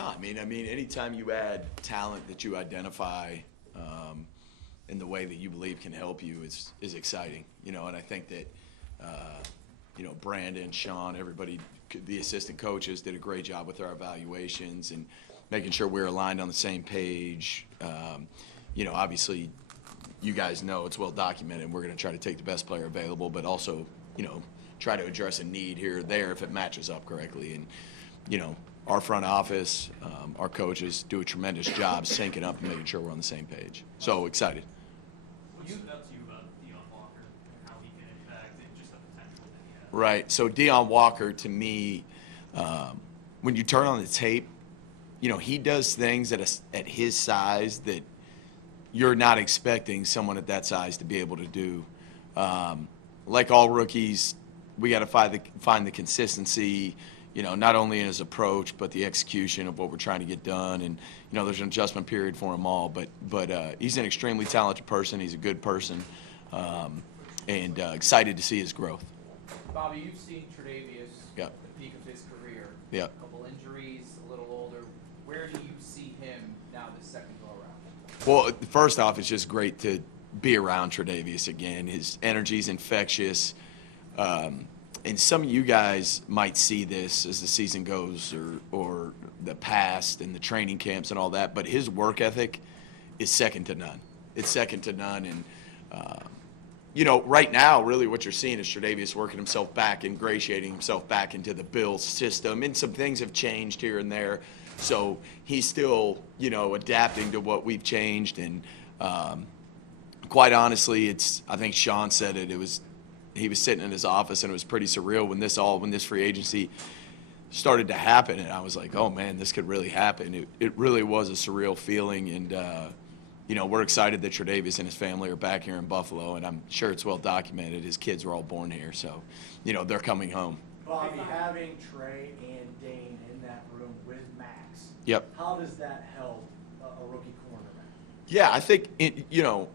No, I mean, anytime you add talent that you identify in the way that you believe can help you is exciting, you know. And I think that, you know, Brandon, Sean, everybody, the assistant coaches did a great job with our evaluations and making sure we're aligned on the same page. You know, obviously, you guys know it's well documented. We're going to try to take the best player available, but also, you know, try to address a need here or there if it matches up correctly. And, you know, our front office, our coaches do a tremendous job syncing up and making sure we're on the same page. So excited. What stood out to you about Deion Walker and how he can impact and just the potential that he has? Right. So Deion Walker, to me, when you turn on the tape, you know, he does things at his size that you're not expecting someone at that size to be able to do. Like all rookies, we got to find the consistency, you know, not only in his approach, but the execution of what we're trying to get done. And, you know, there's an adjustment period for them all. But he's an extremely talented person. He's a good person. And excited to see his growth. Bobby, you've seen Tre'Davious Yep. at the peak of his career. Yep. A couple injuries, a little older. Where do you see him now this second go-around? Well, first off, it's just great to be around Tre'Davious again. His energy's infectious. And some of you guys might see this as the season goes or the past and the training camps and all that, but his work ethic is second to none. It's second to none. And, you know, right now, really what you're seeing is Tre'Davious working himself back, ingratiating himself back into the Bills system. And some things have changed here and there. So he's still, you know, adapting to what we've changed. And quite honestly, I think Sean said it, he was sitting in his office and it was pretty surreal when this free agency started to happen. And I was like, oh man, this could really happen. It really was a surreal feeling. And, you know, we're excited that Tre'Davious and his family are back here in Buffalo, and I'm sure it's well documented. His kids were all born here, so, you know, they're coming home. Bobby, having Trey and Dane in that room with Max, Yep. how does that help a rookie cornerback? Yeah, I think, you know,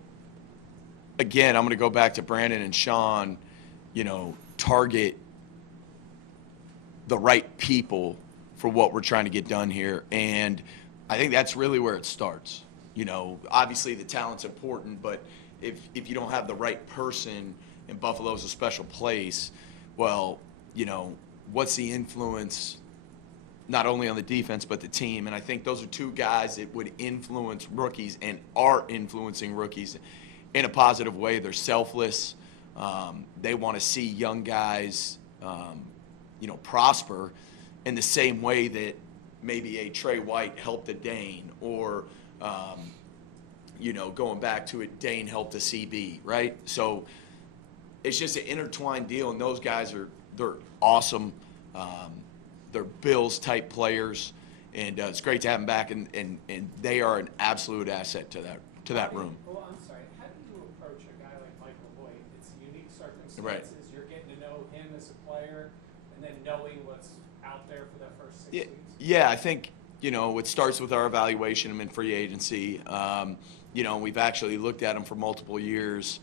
again, I'm going to go back to Brandon and Sean, you know, target the right people for what we're trying to get done here. And I think that's really where it starts. You know, obviously the talent's important, but if you don't have the right person, and Buffalo's a special place, well, you know, what's the influence not only on the defense but the team? And I think those are two guys that would influence rookies and are influencing rookies in a positive way. They're selfless. They want to see young guys, you know, prosper in the same way that maybe a Trey White helped a Dane, or you know, going back to it, Dane helped a CB, right? So it's just an intertwined deal, and those guys they're awesome. They're Bills type players, and it's great to have them back, and they are an absolute asset to that room. Well, I'm sorry. How do you approach a guy like Michael Hoyt? It's unique circumstances. Right. You're getting to know him as a player, and then knowing what's out there for that first 6 weeks. Yeah, I think, you know, it starts with our evaluation of him in free agency. You know, we've actually looked at him for multiple years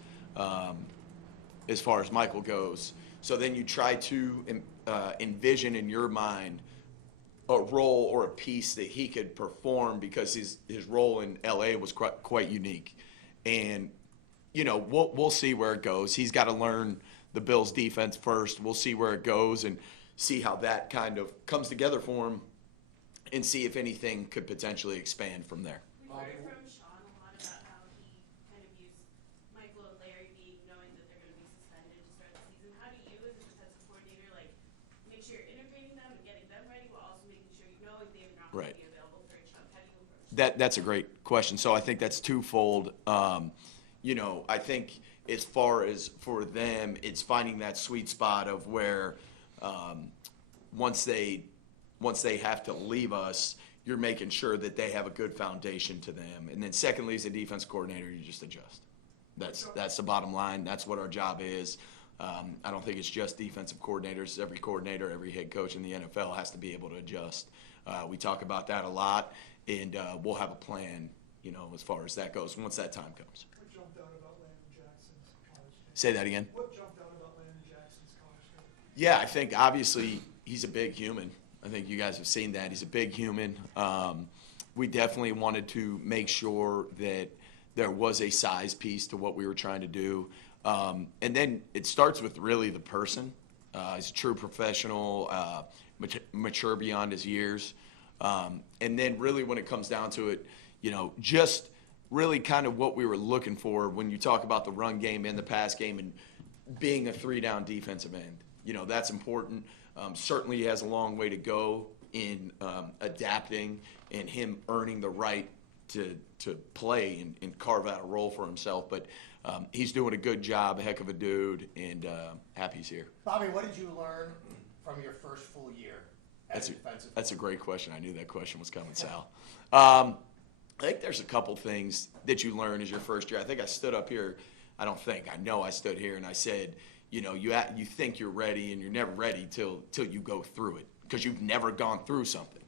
as far as Michael goes. So then you try to envision in your mind a role or a piece that he could perform, because his role in LA was quite unique. And, you know, we'll see where it goes. He's got to learn the Bills defense first. We'll see where it goes and see how that kind of comes together for him, and see if anything could potentially expand from there. We heard from Sean a lot about how he kind of used Michael and Larry being knowing that they're going to be suspended to start the season. How do you, as a defensive coordinator, like make sure you're integrating them and getting them ready while also making sure you know if they're not going to be available for a chunk? How do you approach that? That's a great question. So I think that's twofold. You know, I think as far as for them, it's finding that sweet spot of where once they have to leave us, you're making sure that they have a good foundation to them. And then secondly, as a defense coordinator, you just adjust. That's the bottom line. That's what our job is. I don't think it's just defensive coordinators. Every coordinator, every head coach in the NFL has to be able to adjust. We talk about that a lot, and we'll have a plan, you know, as far as that goes once that time comes. What jumped out about Landon Jackson's college game? Say that again. What jumped out about Landon Jackson's college game? Yeah, I think obviously he's a big human. I think you guys have seen that. He's a big human. We definitely wanted to make sure that there was a size piece to what we were trying to do. And then it starts with really the person. He's a true professional, mature beyond his years. And then really when it comes down to it, just really kind of what we were looking for when you talk about the run game and the pass game and being a 3-down defensive end. That's important. Certainly he has a long way to go in adapting and him earning the right to play and carve out a role for himself. But he's doing a good job, a heck of a dude, and happy he's here. Bobby, what did you learn from your first full year as a defensive? That's a great question. I knew that question was coming, Sal. I think there's a couple things that you learn as your first year. I think I stood up here. I know I stood here and I said, you think you're ready and you're never ready till you go through it because you've never gone through something.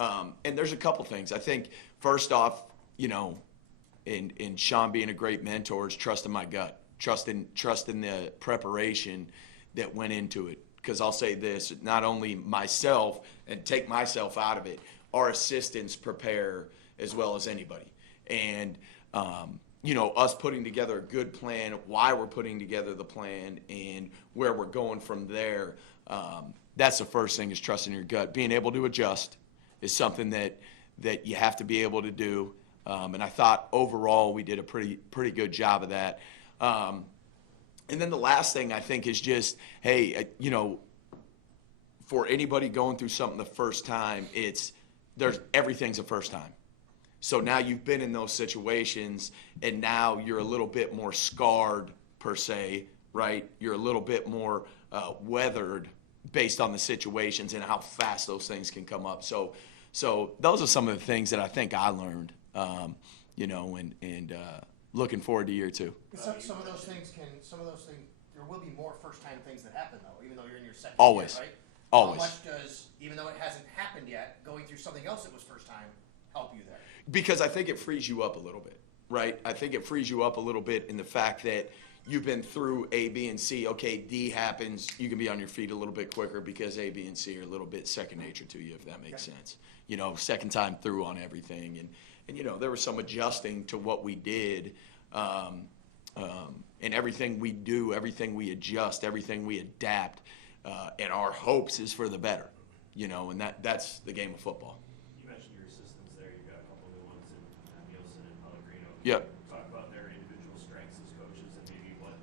And there's a couple things. I think first off, in Sean being a great mentor is trusting my gut, trusting the preparation that went into it. Because I'll say this, not only myself and take myself out of it, our assistants prepare as well as anybody. And, us putting together a good plan, why we're putting together the plan, and where we're going from there, that's the first thing is trusting your gut. Being able to adjust is something that you have to be able to do. And I thought overall we did a pretty good job of that. And then the last thing I think is just, hey, for anybody going through something the first time, everything's a first time. So now you've been in those situations, and now you're a little bit more scarred per se, right? You're a little bit more weathered based on the situations and how fast those things can come up. So those are some of the things that I think I learned, and looking forward to year two. Some of those things, there will be more first-time things that happen, though, even though you're in your second Always. year, right? Always. How much does, even though it hasn't happened yet, going through something else that was first time help you there? Because I think it frees you up a little bit, right? I think it frees you up a little bit in the fact that you've been through A, B, and C. Okay, D happens. You can be on your feet a little bit quicker because A, B, and C are a little bit second nature to you, if that makes sense. Second time through on everything. And there was some adjusting to what we did. And everything we do, everything we adjust, everything we adapt, and our hopes is for the better. And that's the game of football. You mentioned your assistants there. You've got a couple new ones in Nielsen and Pellegrino. Yep. Talk about their individual strengths as coaches and maybe what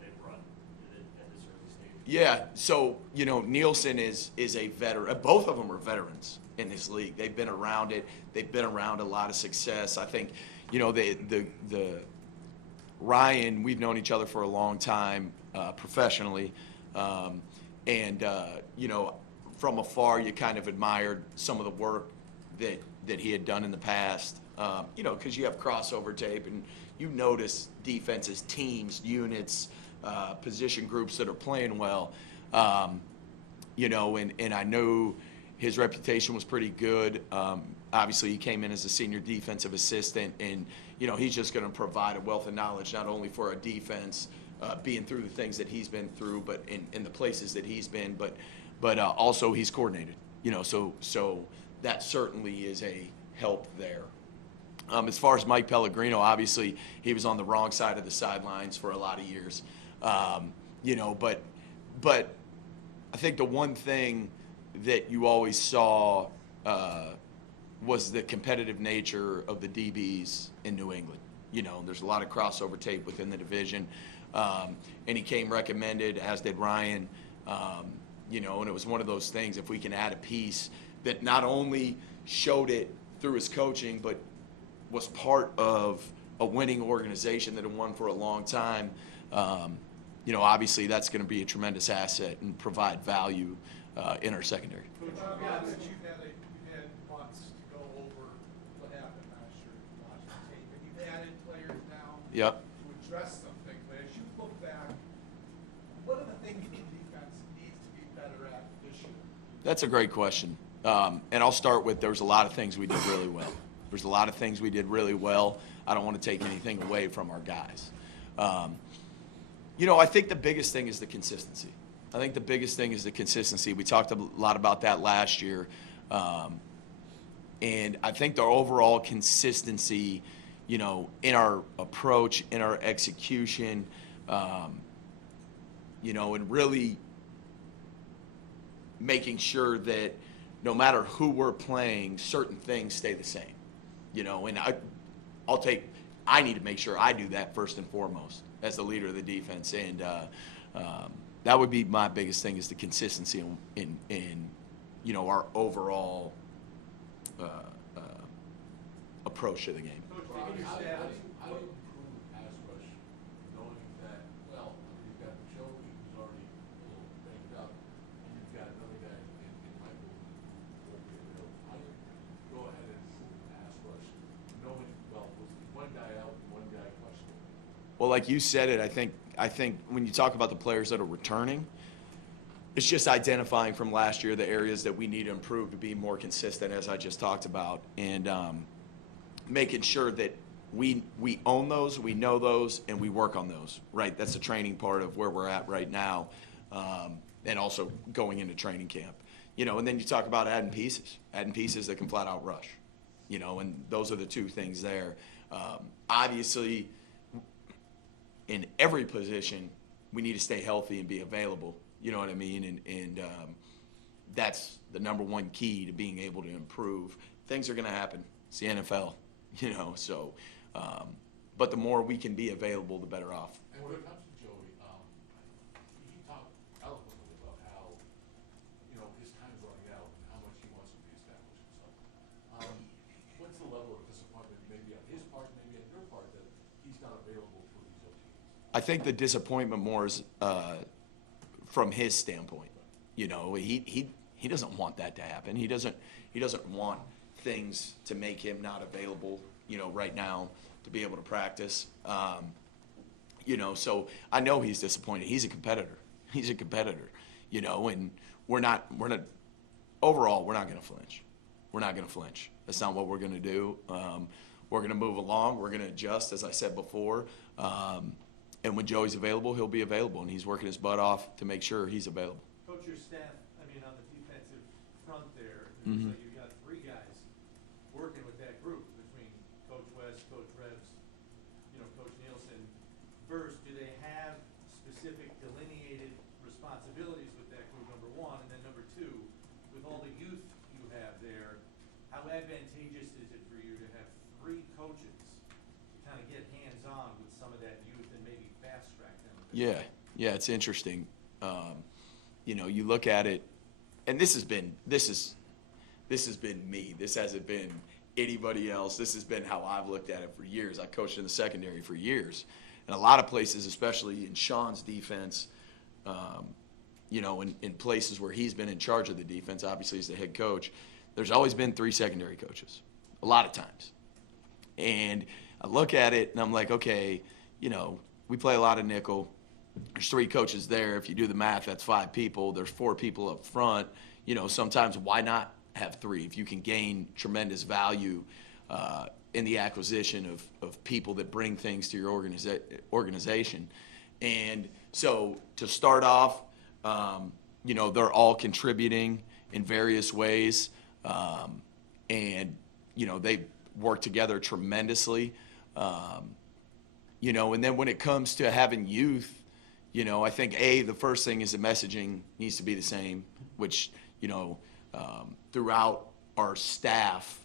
they brought at this early stage. Yeah, so Nielsen is a veteran. Both of them are veterans in this league. They've been around it. They've been around a lot of success. I think the Ryan, we've known each other for a long time professionally, and from afar you kind of admired some of the work that he had done in the past. Because you have crossover tape and you notice defenses, teams, units, position groups that are playing well. And I know his reputation was pretty good. Obviously, he came in as a senior defensive assistant, and he's just going to provide a wealth of knowledge not only for our defense, being through the things that he's been through, but in the places that he's been, but also he's coordinated. So that certainly is a help there. As far as Mike Pellegrino, obviously he was on the wrong side of the sidelines for a lot of years, but I think the one thing that you always saw was the competitive nature of the DBs in New England. There's a lot of crossover tape within the division, and he came recommended, as did Ryan, and it was one of those things, if we can add a piece that not only showed it through his coaching, but was part of a winning organization that had won for a long time, obviously that's going to be a tremendous asset and provide value in our secondary. Coach, you've had months to go over what happened last year, watch the tape, and you've added players now Yep. to address something. But as you look back, what are the things the defense needs to be better at this year? That's a great question. And I'll start with there's a lot of things we did really well. There's a lot of things we did really well. I don't want to take anything away from our guys. I think the biggest thing is the consistency. I think the biggest thing is the consistency. We talked a lot about that last year. And I think the overall consistency, you know, in our approach, in our execution, you know, and really making sure that no matter who we're playing, certain things stay the same. You know, and I need to make sure I do that first and foremost as the leader of the defense. And that would be my biggest thing, is the consistency in you know, our overall approach to the game. Coach, How do taking you your staff, improve pass rush, knowing that, well, you've got Joey, who's already a little banged up, and you've got another guy in Michael who won't be available? How do you go ahead and improve pass rush, knowing, well, was one guy out and one guy questionable? Well, like you said it, I think when you talk about the players that are returning, it's just identifying from last year the areas that we need to improve to be more consistent, as I just talked about, and making sure that we own those, we know those, and we work on those, right? That's the training part of where we're at right now, and also going into training camp. You know, and then you talk about adding pieces that can flat out rush, you know, and those are the two things there. Obviously, in every position, we need to stay healthy and be available. You know what I mean? And that's the number one key to being able to improve. Things are going to happen. It's the NFL, you know. So, but the more we can be available, the better off. And when it comes to Joey, he talked eloquently about how, you know, his time's running out and how much he wants to reestablish himself. What's the level of disappointment, maybe on his part, maybe on your part, that he's not available for these OTAs? I think the disappointment more is from his standpoint. You know, he doesn't want that to happen. He doesn't want things to make him not available, you know, right now to be able to practice. You know, so I know he's disappointed. He's a competitor. You know, and we're not overall, we're not going to flinch. We're not going to flinch. That's not what we're going to do. We're going to move along. We're going to adjust, as I said before. And when Joey's available, he'll be available, and he's working his butt off to make sure he's available. Coach, your staff, I mean, on the defensive front there, it Mhm. looks like you've got three guys working with that group between Coach West, Coach Rebs, you know, Coach Nielsen. First, do they have specific delineated responsibilities with that group, number one? And then number two, with all the youth you have there, how advantageous is it for you to have three coaches to kind of get hands-on with some of that youth and maybe fast-track them? Yeah, it's interesting. You know, you look at it, and this has been me. This hasn't been anybody else. This has been how I've looked at it for years. I coached in the secondary for years, and a lot of places, especially in Sean's defense, you know, in places where he's been in charge of the defense, obviously as the head coach, there's always been three secondary coaches, a lot of times. And I look at it, and I'm like, okay, you know, we play a lot of nickel. There's three coaches there. If you do the math, that's 5 people. There's 4 people up front. You know, sometimes why not have 3 if you can gain tremendous value in the acquisition of people that bring things to your organization. And so to start off, you know, they're all contributing in various ways. And, you know, they work together tremendously. You know, and then when it comes to having youth, you know, I think, the first thing is the messaging needs to be the same, which, you know, throughout our staff,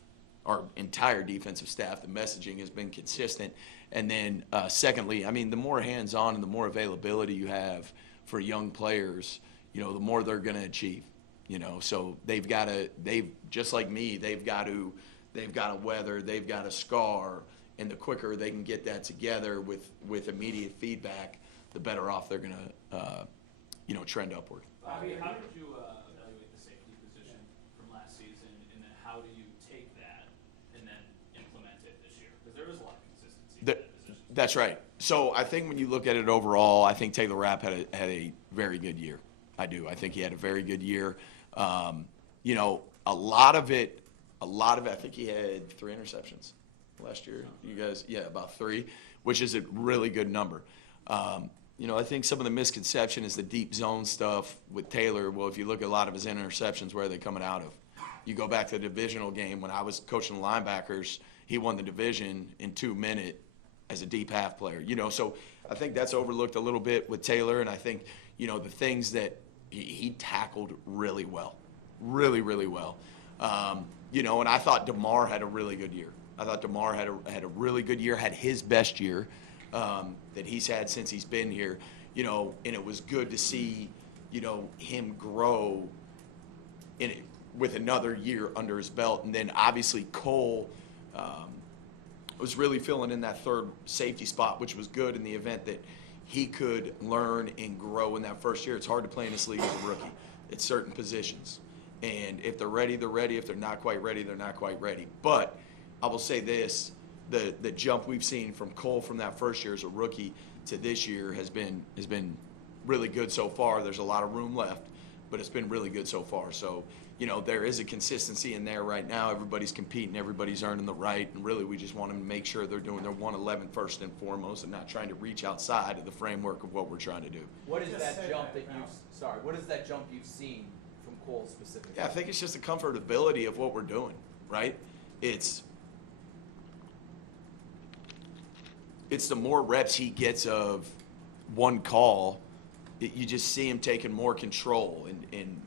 our entire defensive staff, the messaging has been consistent. And then secondly, I mean, the more hands-on and the more availability you have for young players, you know, the more they're going to achieve, you know. So they've just like me, they've got to weather, they've got to scar, and the quicker they can get that together with immediate feedback, the better off they're going to, you know, trend upward. Bobby, how did you evaluate the safety position from last season, and then how do you take that and then implement it this year? Because there is a lot of consistency in that position. That's right. So I think when you look at it overall, I think Taylor Rapp had a very good year. I do. I think he had a very good year. You know, a lot of it, I think he had 3 interceptions last year. You guys, yeah, about 3, which is a really good number. I think some of the misconception is the deep zone stuff with Taylor. Well, if you look at a lot of his interceptions, where are they coming out of? You go back to the divisional game when I was coaching the linebackers, he won the division in 2 minutes as a deep half player. So I think that's overlooked a little bit with Taylor, and I think, the things that he tackled really well. Really, really well. And I thought DeMar had a really good year. I thought DeMar had a really good year, had his best year that he's had since he's been here. And it was good to see, him grow in it with another year under his belt. And then obviously Cole was really filling in that third safety spot, which was good in the event that he could learn and grow in that first year. It's hard to play in this league as a rookie. It's certain positions. And if they're ready, they're ready. If they're not quite ready, they're not quite ready. But I will say this, the jump we've seen from Cole from that first year as a rookie to this year has been really good so far. There's a lot of room left, but it's been really good so far. So, there is a consistency in there right now. Everybody's competing, everybody's earning the right, and really we just want them to make sure they're doing their 111 first and foremost and not trying to reach outside of the framework of what we're trying to do. What is Just that say jump that, that you've, what is that jump you've seen from Cole specifically? Yeah, I think it's just the comfortability of what we're doing, right? It's the more reps he gets of one call, you just see him taking more control. And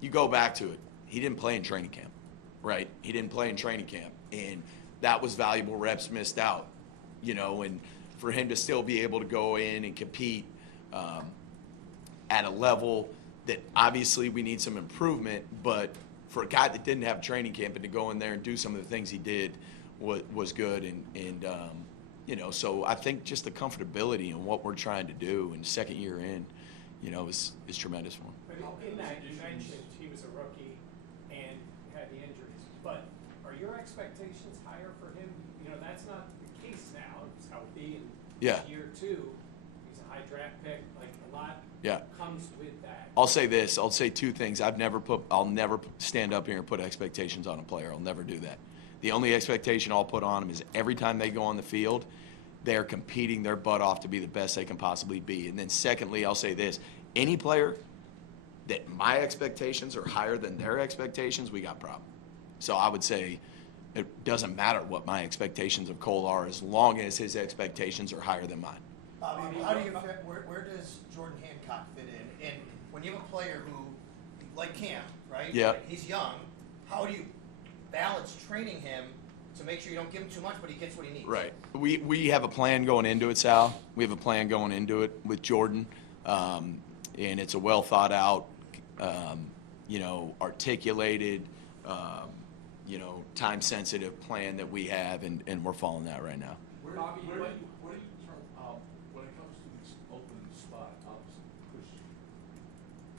you go back to it, he didn't play in training camp, right? He didn't play in training camp. And that was valuable reps missed out, and for him to still be able to go in and compete at a level that obviously we need some improvement, but for a guy that didn't have training camp and to go in there and do some of the things he did was good. And so I think just the comfortability and what we're trying to do in second year in, is tremendous for him. But in that, you mentioned he was a rookie and had the injuries, but are your expectations higher for him? That's not the case now. It's how it be in year 2. He's a high draft pick. Like, a lot comes with that. I'll say this. I'll say 2 things. I'll never stand up here and put expectations on a player. I'll never do that. The only expectation I'll put on them is every time they go on the field, they're competing their butt off to be the best they can possibly be. And then secondly, I'll say this. Any player that my expectations are higher than their expectations, we got a problem. So I would say it doesn't matter what my expectations of Cole are as long as his expectations are higher than mine. Bobby, how do you fit, where does Jordan Hancock fit in? And when you have a player who, like Cam, right? Yep. He's young, how do you balance training him to make sure you don't give him too much, but he gets what he needs? Right. We have a plan going into it, Sal. We have a plan going into it with Jordan, and it's a well thought out, articulated, time sensitive plan that we have, and we're following that right now. Where do you turn, when it comes to these open spot opposite push,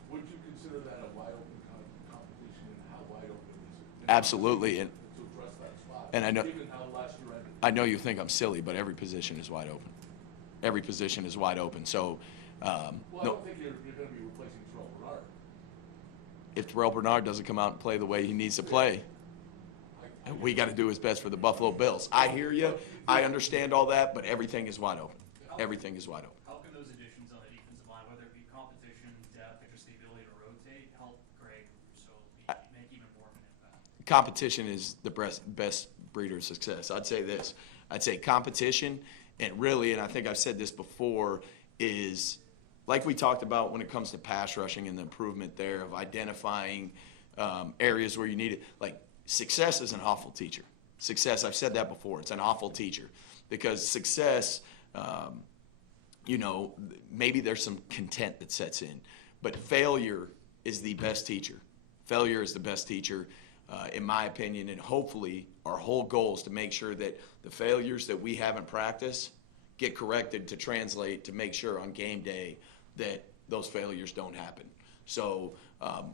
would you consider that a wide open competition, and how wide open is it? Absolutely. And To address that spot, And I know- given how last year ended. I know you think I'm silly, but every position is wide open. Every position is wide open. So, Well, I no, don't think you're going to be replacing Terrell Bernard. if Terrell Bernard doesn't come out and play the way he needs to play, we got to do his best for the Buffalo Bills. I hear you. I understand all that, but everything is wide open. Everything is wide open. How can those additions on the defensive line, whether it be competition, depth, or just the ability to rotate, help Greg Rousseau make even more of an impact? Competition is the best breeder of success. I'd say this. I'd say competition, and really, and I think I've said this before, is like we talked about when it comes to pass rushing and the improvement there of identifying areas where you need it. Like, success is an awful teacher. Success, I've said that before, it's an awful teacher. Because success, maybe there's some content that sets in. But failure is the best teacher. Failure is the best teacher, in my opinion, and hopefully our whole goal is to make sure that the failures that we have in practice get corrected to translate to make sure on game day that those failures don't happen. So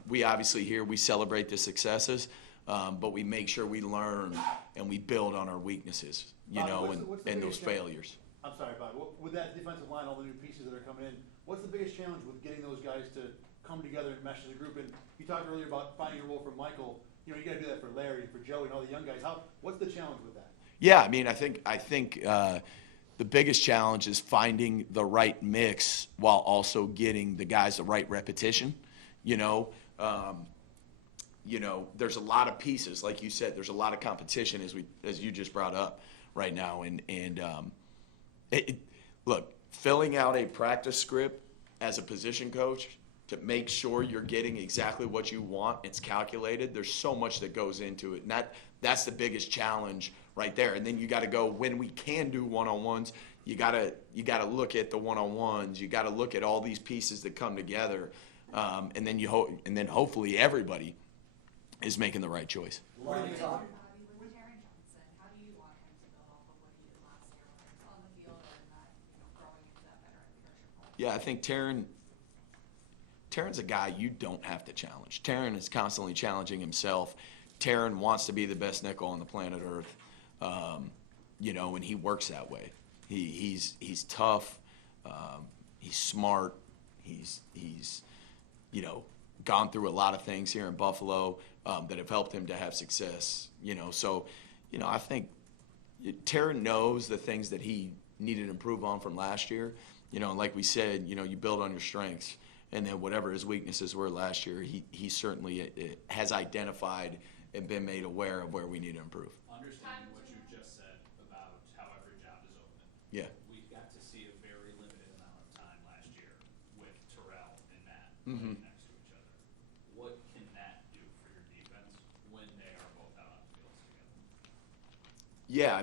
we obviously here, we celebrate the successes, but we make sure we learn and we build on our weaknesses, what's the and biggest those failures. I'm sorry, Bob. With that defensive line, all the new pieces that are coming in, what's the biggest challenge with getting those guys to come together and mesh as a group? And you talked earlier about finding a role for Michael. You got to do that for Larry, for Joey, and all the young guys. What's the challenge with that? Yeah, I mean, I think The biggest challenge is finding the right mix while also getting the guys the right repetition. There's a lot of pieces, like you said. There's a lot of competition as you just brought up right now. Look, filling out a practice script as a position coach to make sure you're getting exactly what you want, it's calculated. There's so much that goes into it, and that's the biggest challenge right there. And then you got to go when we can do one-on-ones. You got to look at the one-on-ones. You got to look at all these pieces that come together, and then hopefully everybody is making the right choice. What do you talk? With Taron Johnson, how do you want him to build off of what he did last year, whether it's on the field or in that, growing into that veteran leadership role? Yeah, I think Taron's a guy you don't have to challenge. Taron is constantly challenging himself. Taron wants to be the best nickel on the planet Earth, and he works that way. He's tough. He's smart. He's gone through a lot of things here in Buffalo that have helped him to have success. I think Taron knows the things that he needed to improve on from last year. And like we said, you build on your strengths. And then whatever his weaknesses were last year, he certainly has identified and been made aware of where we need to improve. Understanding what you just said about how every job is open. Yeah. We got to see a very limited amount of time last year with Terrell and Matt Mm-hmm. playing next to each other. What can that do for your defense when they are both out on the field together? Yeah,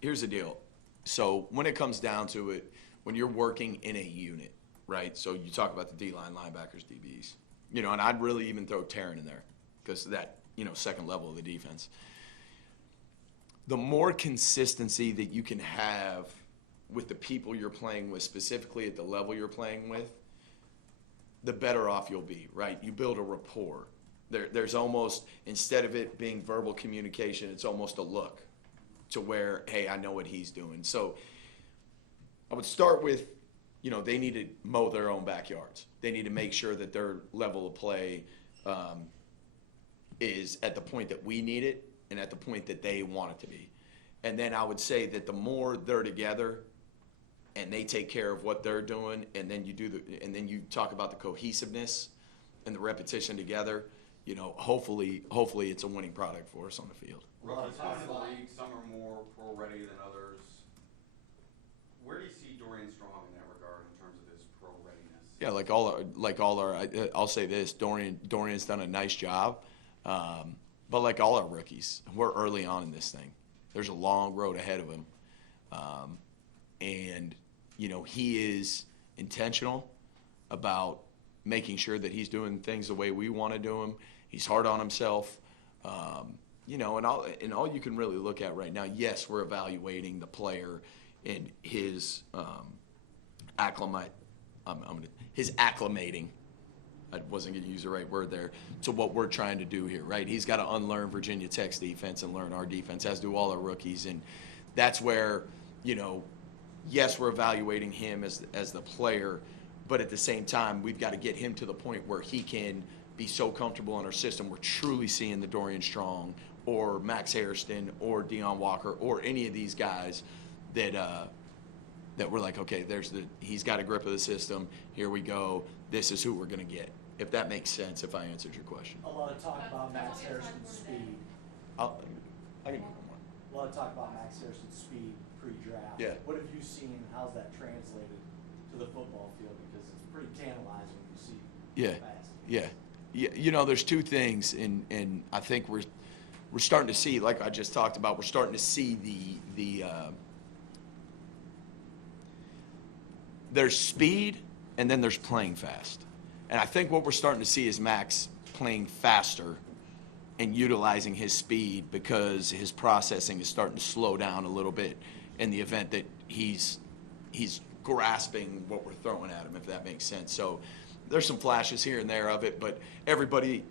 here's the deal. So when it comes down to it, when you're working in a unit, right? So you talk about the D-line, linebackers, DBs, and I'd really even throw Taron in there because that, second level of the defense. The more consistency that you can have with the people you're playing with, specifically at the level you're playing with, the better off you'll be, right? You build a rapport. There's almost, instead of it being verbal communication, it's almost a look to where, hey, I know what he's doing. So I would start with, they need to mow their own backyards. They need to make sure that their level of play is at the point that we need it and at the point that they want it to be. And then I would say that the more they're together and they take care of what they're doing, and then you talk about the cohesiveness and the repetition together, hopefully it's a winning product for us on the field. Rookies in the league, some are more pro ready than others. Where do you see Dorian Strong in that regard in terms of his pro readiness? Yeah, I'll say this: Dorian's done a nice job, but like all our rookies, we're early on in this thing. There's a long road ahead of him, and he is intentional about making sure that he's doing things the way we want to do them. He's hard on himself, and all you can really look at right now. Yes, we're evaluating the player and his acclimating. I wasn't going to use the right word there, to what we're trying to do here, right? He's got to unlearn Virginia Tech's defense and learn our defense, as do all our rookies. And that's where, yes, we're evaluating him as the player, but at the same time, we've got to get him to the point where he can be so comfortable in our system. We're truly seeing the Dorian Strong or Max Hairston or Deion Walker or any of these guys that we're like, okay, he's got a grip of the system. Here we go. This is who we're going to get. If that makes sense, if I answered your question. A lot of talk about Max Harrison's speed. I can go more. A lot of talk about Max Harrison's speed pre-draft. Yeah. What have you seen? How's that translated to the football field? Because it's pretty tantalizing when you see Yeah. fast. Yeah. There's two things, and I think we're starting to see, like I just talked about, we're starting to see there's speed and then there's playing fast. And I think what we're starting to see is Max playing faster and utilizing his speed because his processing is starting to slow down a little bit in the event that he's grasping what we're throwing at him, if that makes sense. So there's some flashes here and there of it, but everybody,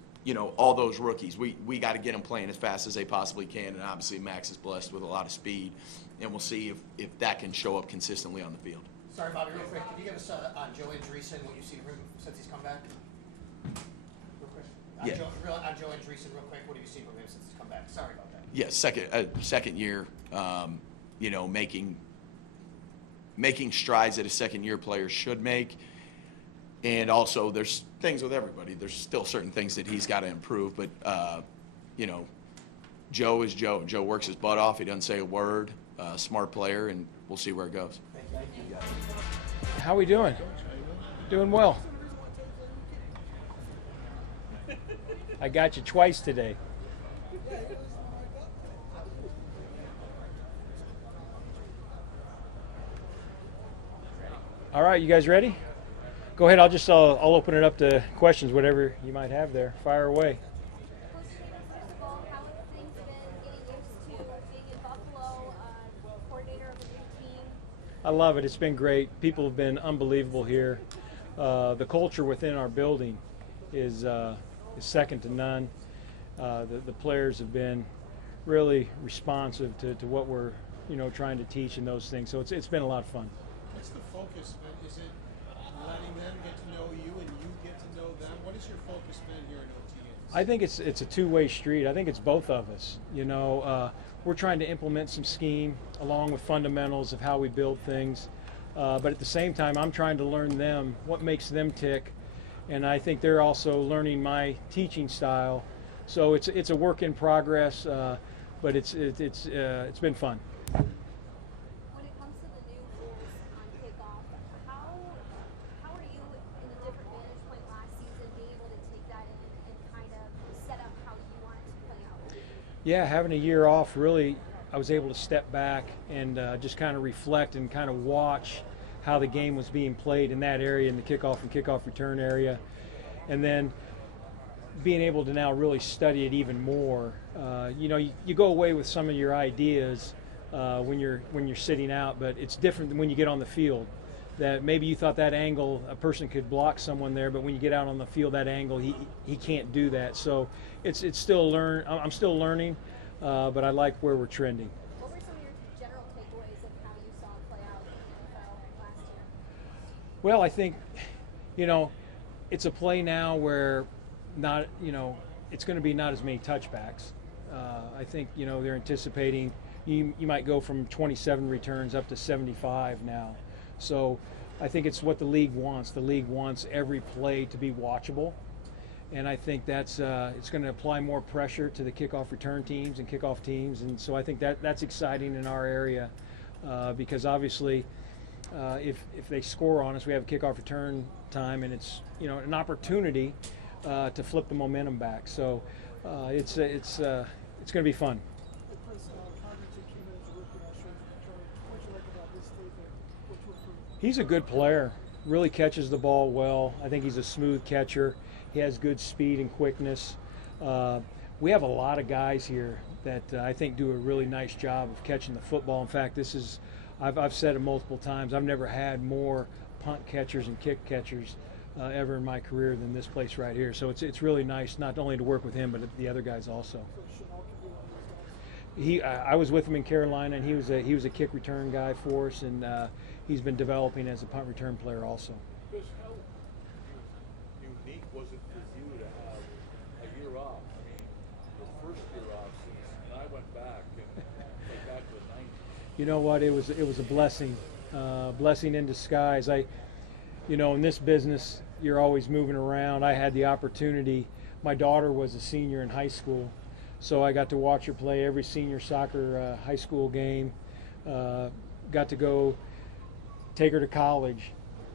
all those rookies, we got to get them playing as fast as they possibly can, and obviously Max is blessed with a lot of speed, and we'll see if that can show up consistently on the field. Sorry, Bobby, real quick, can you give us on Joe Andreessen, what you've seen from him since he's come back? Real quick. Yeah. On Joe Andreessen, real quick, what have you seen from him since he's come back? Sorry about that. Yeah, second year. you know, making strides that a second-year player should make. And also, there's things with everybody. There's still certain things that he's got to improve. But, you know, Joe is Joe. Joe works his butt off. He doesn't say a word. Smart player, and we'll see where it goes. Thank you, guys. How we doing? Doing well. I got you twice today. All right, you guys ready? Go ahead. I'll open it up to questions, whatever you might have there. Fire away. First of all, how have things been getting used to being in Buffalo, coordinator of a new team? I love it. It's been great. People have been unbelievable here. The culture within our building is second to none. The players have been really responsive to what we're trying to teach and those things. So it's been a lot of fun. What's the focus been? Is it letting them get to know you and you get to know them? What is your focus been here in OTAs? I think it's a two-way street. I think it's both of us. We're trying to implement some scheme along with fundamentals of how we build things. But at the same time, I'm trying to learn them, what makes them tick. And I think they're also learning my teaching style. So it's a work in progress, but it's been fun. When it comes to the new rules on kickoff, how are you in a different vantage point last season being able to take that in and kind of set up how you want it to play out? Yeah, having a year off, really, I was able to step back and just kind of reflect and kind of watch how the game was being played in that area, in the kickoff and kickoff return area. And then being able to now really study it even more. You go away with some of your ideas when you're sitting out, but it's different than when you get on the field. That maybe you thought that angle, a person could block someone there, but when you get out on the field, that angle, he can't do that. So it's still I'm still learning, but I like where we're trending. What were some of your general takeaways of how you saw it play out in the NFL last year? Well, I think, it's a play now where it's going to be not as many touchbacks. I think, they're anticipating you might go from 27 returns up to 75 now. So I think it's what the league wants. The league wants every play to be watchable. And I think that's it's going to apply more pressure to the kickoff return teams and kickoff teams. And so I think that's exciting in our area because obviously if they score on us, we have a kickoff return time, and it's an opportunity to flip the momentum back. So it's going to be fun. He's a good player. Really catches the ball well. I think he's a smooth catcher. He has good speed and quickness. We have a lot of guys here that I think do a really nice job of catching the football. In fact, I've said it multiple times. I've never had more punt catchers and kick catchers ever in my career than this place right here. So it's really nice not only to work with him, but the other guys also. I was with him in Carolina, and he was a kick return guy for us, and he's been developing as a punt return player also. Because how unique was it for you to have a year off? I mean, your first year off since I went back and back to the 90s. You know what? It was a blessing, blessing in disguise. In this business, you're always moving around. I had the opportunity. My daughter was a senior in high school, so I got to watch her play every senior soccer high school game. Got to go take her to college.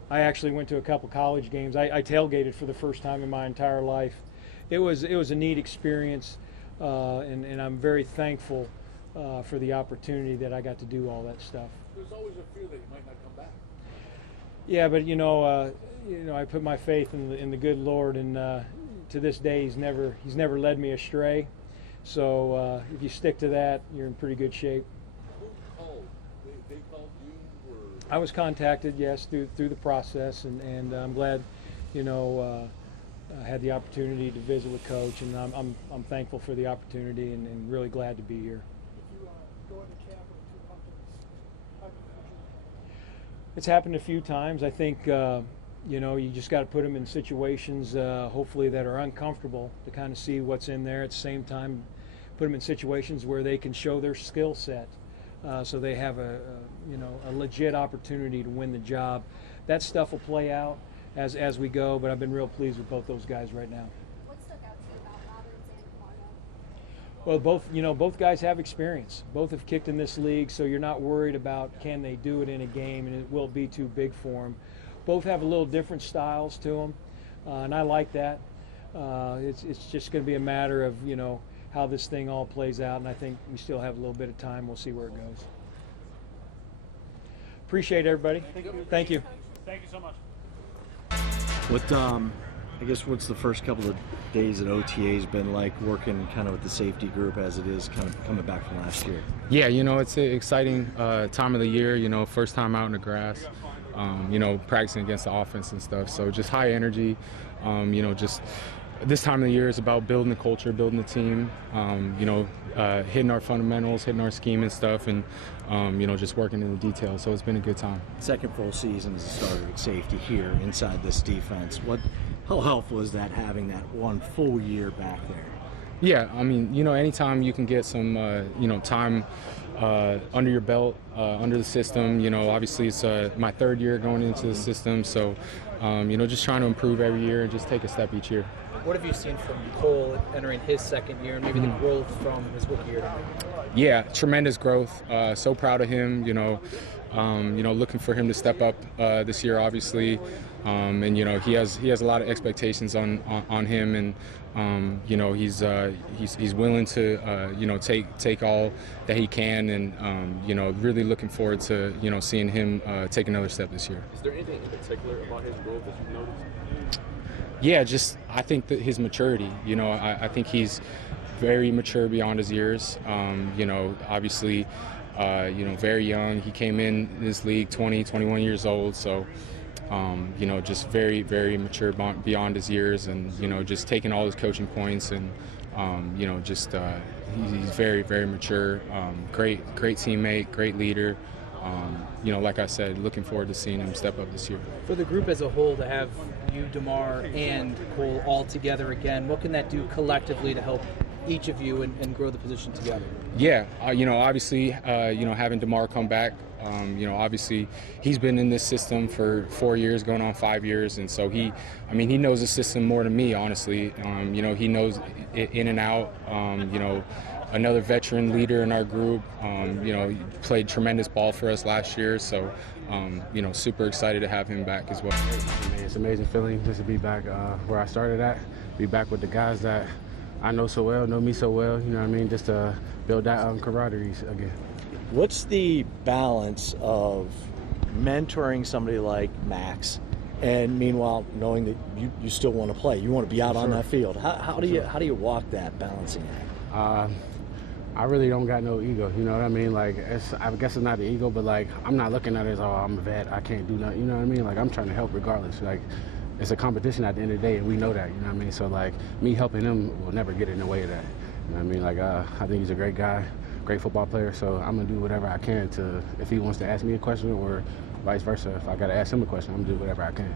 I actually went to a couple college games. I tailgated for the first time in my entire life. It was a neat experience, and I'm very thankful for the opportunity that I got to do all that stuff. There's always a fear that you might not come back. Yeah, but I put my faith in the good Lord, and to this day He's never led me astray. So if you stick to that, you're in pretty good shape. Who called? They called you, or? I was contacted, yes, through the process, and I'm glad, I had the opportunity to visit with Coach, and I'm thankful for the opportunity and really glad to be here. If you go into camp with 2 punters, It's happened a few times. I think you just got to put them in situations, hopefully that are uncomfortable, to kind of see what's in there. At the same time, put them in situations where they can show their skill set. so they have a legit opportunity to win the job. That stuff will play out as we go, but I've been real pleased with both those guys right now. What stuck out to you about Robbins and Camargo? Well, both guys have experience. Both have kicked in this league, so you're not worried about can they do it in a game, and it will be too big for them. Both have a little different styles to them, and I like that. It's just going to be a matter of how this thing all plays out, and I think we still have a little bit of time. We'll see where it goes. Appreciate everybody. Thank you. Thank you so much. What's the first couple of days at OTAs been like, working kind of with the safety group as it is kind of coming back from last year? Yeah, it's an exciting time of the year, first time out in the grass, practicing against the offense and stuff. So just high energy, just this time of the year is about building the culture, building the team, hitting our fundamentals, hitting our scheme and stuff, and just working in the details. So it's been a good time. Second full season as a starter at safety here inside this defense. How helpful is that, having that one full year back there? Yeah, anytime you can get some, time under your belt, under the system. Obviously it's my third year going into the system, so just trying to improve every year and just take a step each year. What have you seen from Cole entering his second year, and maybe the growth from his rookie year? Yeah, tremendous growth. So proud of him. Looking for him to step up this year, obviously, and he has a lot of expectations on him, and he's willing to take all that he can, and really looking forward to seeing him take another step this year. Is there anything in particular about his growth that you've noticed? Yeah, I think that his maturity, I think he's very mature beyond his years. Obviously, very young. He came in this league 20, 21 years old. So, just very, very mature beyond his years, and, just taking all his coaching points, and, he's very, very mature. Great teammate, great leader. Like I said, looking forward to seeing him step up this year. For the group as a whole, to have you, DeMar, and Cole all together again, what can that do collectively to help each of you and grow the position together? Yeah, obviously, having DeMar come back, obviously he's been in this system for 4 years, going on 5 years, and so he knows the system more than me, honestly. He knows it in and out. Another veteran leader in our group, he played tremendous ball for us last year, so super excited to have him back as well. It's an amazing feeling just to be back where I started at, be back with the guys that I know so well, know me so well, just to build that camaraderie again. What's the balance of mentoring somebody like Max, and meanwhile knowing that you still want to play, you want to be out on that field? How do you walk that balancing act? I really don't got no ego, you know what I mean? Like, I guess it's not the ego, but like, I'm not looking at it as, oh, I'm a vet, I can't do nothing, you know what I mean? Like, I'm trying to help regardless. Like, it's a competition at the end of the day, and we know that, you know what I mean? So like, me helping him will never get in the way of that, you know what I mean? Like, I think he's a great guy, great football player, so I'm gonna do whatever I can to, if he wants to ask me a question, or vice versa, if I gotta ask him a question, I'm gonna do whatever I can.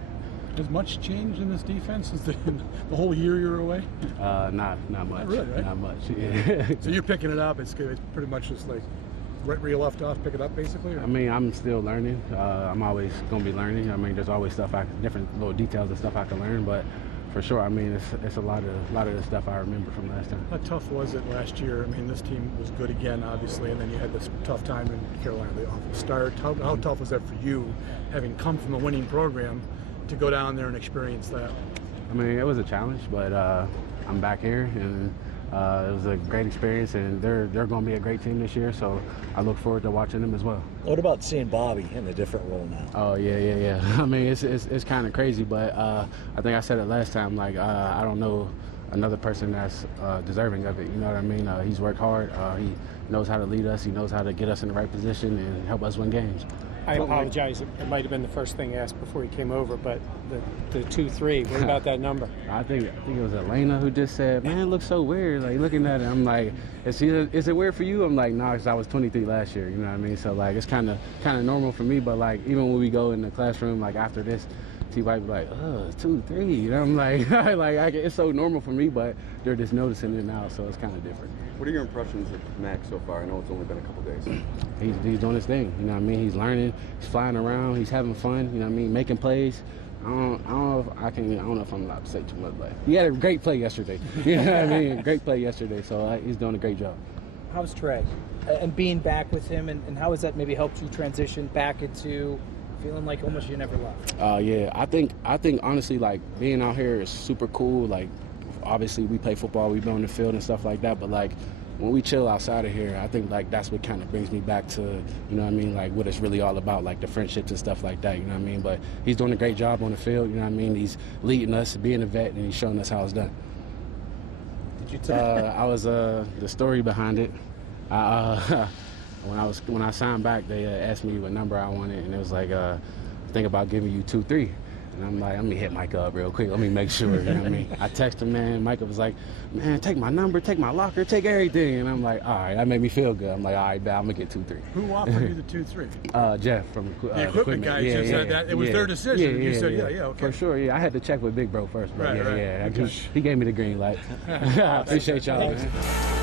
Has much changed in this defense since the whole year you're away? Not much. Not really, right? Not much. Yeah. So you're picking it up. It's pretty much just like right where you left off, pick it up basically? Or? I'm still learning. I'm always going to be learning. There's always different little details and stuff I can learn, but for sure, it's a lot of the stuff I remember from last time. How tough was it last year? This team was good again, obviously, and then you had this tough time in Carolina, the awful start. How tough was that for you, having come from a winning program, to go down there and experience that? It was a challenge, but I'm back here, and it was a great experience, and they're going to be a great team this year, so I look forward to watching them as well. What about seeing Bobby in a different role now? Oh, yeah. It's kind of crazy, but I think I said it last time, like, I don't know another person that's deserving of it, you know what I mean? He's worked hard, he knows how to lead us, he knows how to get us in the right position and help us win games. I apologize. It might have been the first thing asked before he came over, but the 2-3. What about that number? I think it was Elena who just said, "Man, it looks so weird." Like, looking at it, I'm like, "Is it weird for you?" I'm like, "No, because I was 23 last year." You know what I mean? So like, it's kind of normal for me. But like, even when we go in the classroom, like after this, T might be like, 2-3. And I'm like, it's so normal for me, but they're just noticing it now, so it's kind of different. What are your impressions of Max so far? I know it's only been a couple days. He's doing his thing. You know what I mean? He's learning. He's flying around. He's having fun. You know what I mean? Making plays. I don't know if I'm allowed to say too much, but he had a great play yesterday. You know what I mean? Great play yesterday. So he's doing a great job. How's Trey? And being back with him, and how has that maybe helped you transition back into feeling like almost you never left? Yeah, I think honestly, like, being out here is super cool. Like, obviously we play football, we be on the field and stuff like that, but like when we chill outside of here, I think like that's what kind of brings me back to, you know what I mean, like what it's really all about, like the friendships and stuff like that, you know what I mean? But he's doing a great job on the field, you know what I mean? He's leading us, being a vet, and he's showing us how it's done. Did you tell? I was the story behind it. When I signed back, they asked me what number I wanted, and it was like, think about giving you 2-3. And I'm like, let me hit Micah up real quick. Let me make sure, you know what I mean? I texted him, man. Micah was like, man, take my number, take my locker, take everything. And I'm like, all right, that made me feel good. I'm like, all right, I'm going to get 2-3. Who offered you the 2-3? Jeff from the equipment guy. Yeah, said that it was their decision. You said, yeah, okay. For sure, yeah. I had to check with Big Bro first, but right. He gave me the green light. I appreciate y'all, man.